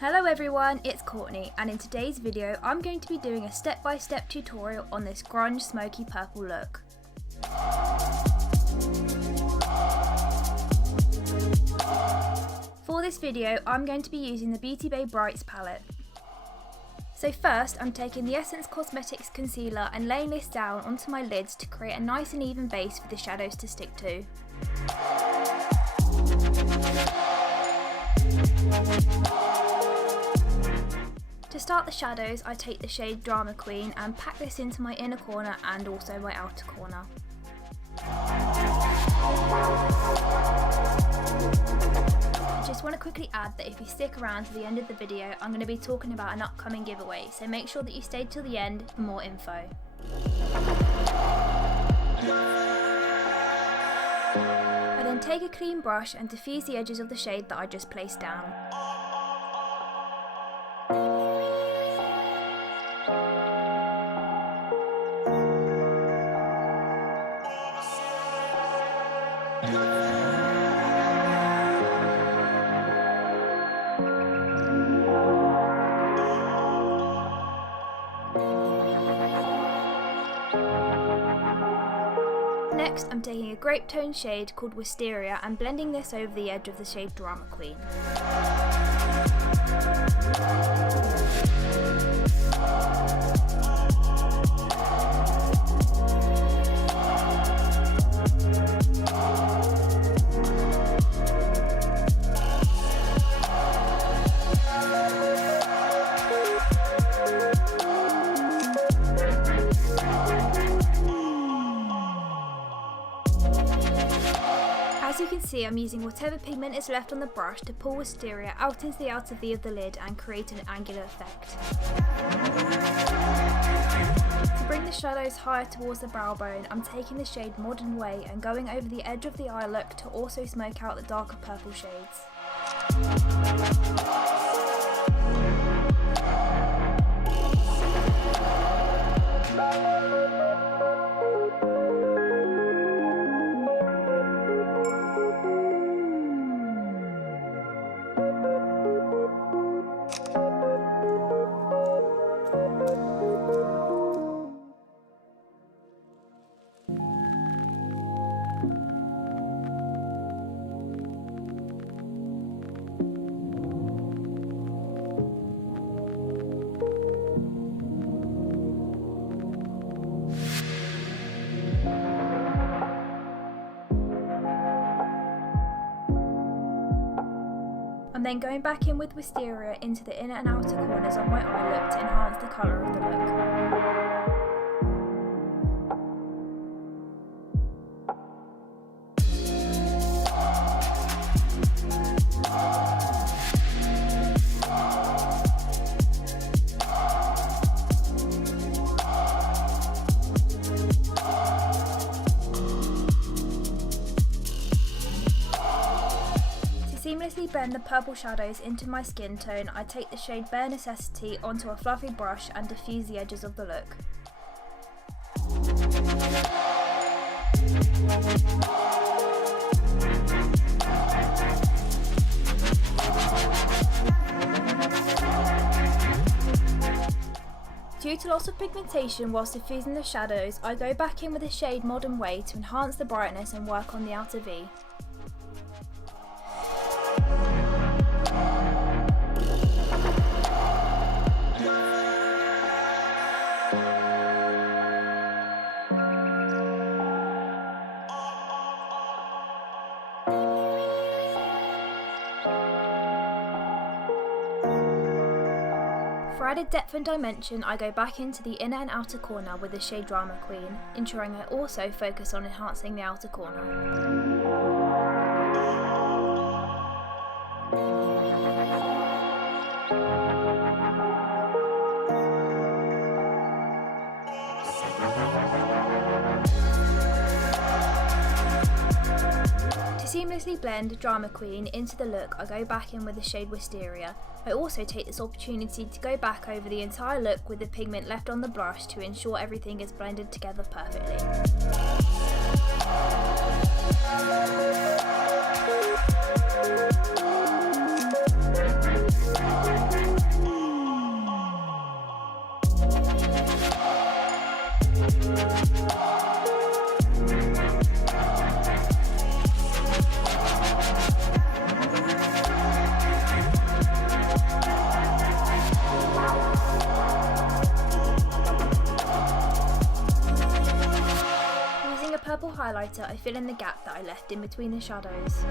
Hello everyone, it's Courtney, and in today's video I'm going to be doing a step-by-step tutorial on this grunge smoky purple look. For this video I'm going to be using the Beauty Brights palette. So first I'm taking the Essence Cosmetics concealer and laying this down onto my lids to create a nice and even base for the shadows to stick to. To start the shadows, I take the shade Drama Queen and pack this into my inner corner and also my outer corner. I just want to quickly add that if you stick around to the end of the video, I'm going to be talking about an upcoming giveaway, so make sure that you stay till the end for more info. I then take a clean brush and diffuse the edges of the shade that I just placed down. Next, I'm taking a grape tone shade called Wisteria and blending this over the edge of the shade Drama Queen. As you can see, I'm using whatever pigment is left on the brush to pull Wisteria out into the outer V of the lid and create an angular effect. To bring the shadows higher towards the brow bone, I'm taking the shade Modern Way and going over the edge of the eye look to also smoke out the darker purple shades. I'm then going back in with Wisteria into the inner and outer corners of my eye look to enhance the colour of the look. To seamlessly blend the purple shadows into my skin tone, I take the shade Bare Necessity onto a fluffy brush and diffuse the edges of the look. Due to loss of pigmentation whilst diffusing the shadows, I go back in with the shade Modern Way to enhance the brightness and work on the outer V. For added depth and dimension, I go back into the inner and outer corner with the shade Drama Queen, ensuring I also focus on enhancing the outer corner. To seamlessly blend Drama Queen into the look, I go back in with the shade Wisteria. I also take this opportunity to go back over the entire look with the pigment left on the brush to ensure everything is blended together perfectly. highlighter I fill in the gap that I left in between the shadows.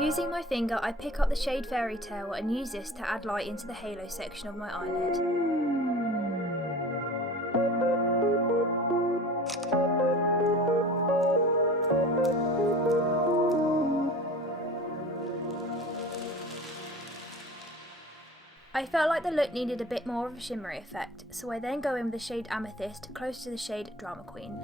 Using my finger, I pick up the shade Fairy Tale and use this to add light into the halo section of my eyelid. I felt like the look needed a bit more of a shimmery effect, so I then go in with the shade Amethyst close to the shade Drama Queen.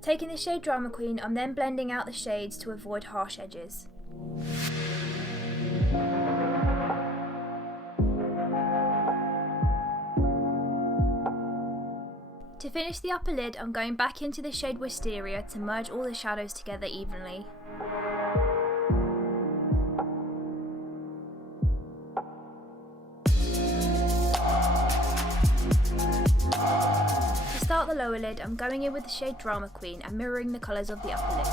Taking the shade Drama Queen, I'm then blending out the shades to avoid harsh edges. To finish the upper lid, I'm going back into the shade Wisteria to merge all the shadows together evenly. To start the lower lid, I'm going in with the shade Drama Queen and mirroring the colours of the upper lid.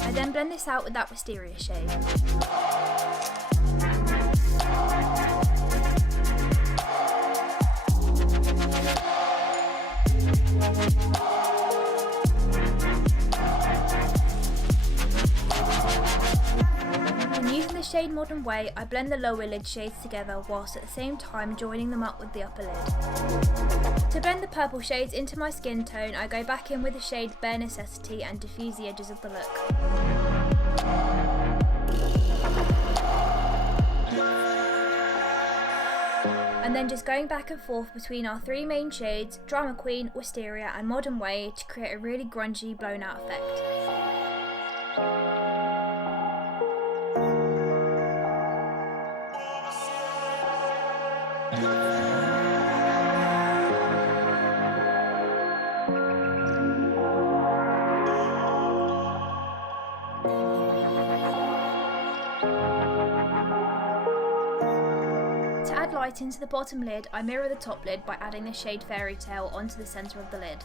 I then blend this out with that Wisteria shade. Using the shade Modern Way, I blend the lower lid shades together whilst at the same time joining them up with the upper lid. To blend the purple shades into my skin tone, I go back in with the shade Bare Necessity and diffuse the edges of the look. And then just going back and forth between our three main shades, Drama Queen, Wisteria and Modern Way, to create a really grungy, blown out effect. To add light into the bottom lid, I mirror the top lid by adding the shade Fairy Tale onto the centre of the lid.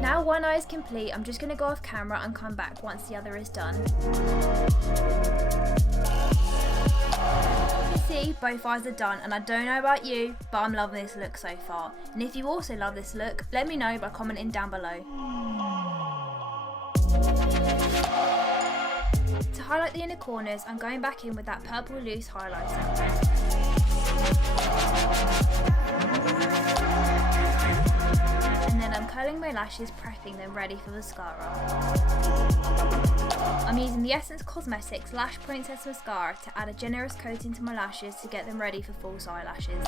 Now one eye is complete, I'm just going to go off camera and come back once the other is done. You can see both eyes are done, and I don't know about you, but I'm loving this look so far. And if you also love this look, let me know by commenting down below. To highlight the inner corners, I'm going back in with that purple loose highlighter. And then I'm curling my lashes, prepping them ready for mascara. I'm using the Essence Cosmetics Lash Princess Mascara to add a generous coating to my lashes to get them ready for false eyelashes.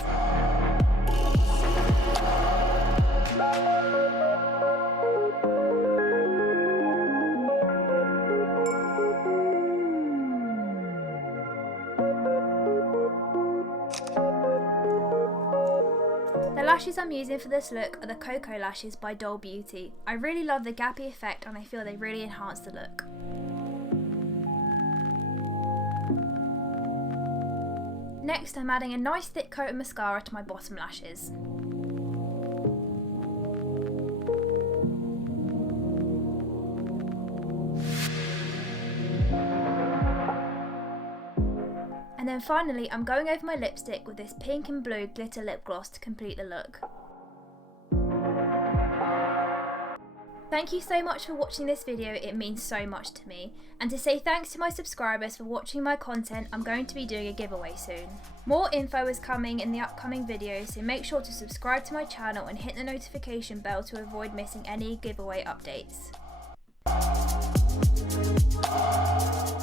The lashes I'm using for this look are the Coco lashes by Doll Beauty. I really love the gappy effect and I feel they really enhance the look. Next, I'm adding a nice thick coat of mascara to my bottom lashes. And then finally, I'm going over my lipstick with this pink and blue glitter lip gloss to complete the look. Thank you so much for watching this video, it means so much to me. And to say thanks to my subscribers for watching my content, I'm going to be doing a giveaway soon. More info is coming in the upcoming videos, so make sure to subscribe to my channel and hit the notification bell to avoid missing any giveaway updates.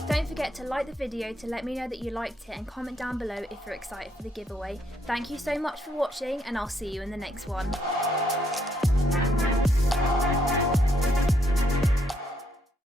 Don't forget to like the video to let me know that you liked it and comment down below if you're excited for the giveaway. Thank you so much for watching and I'll see you in the next one.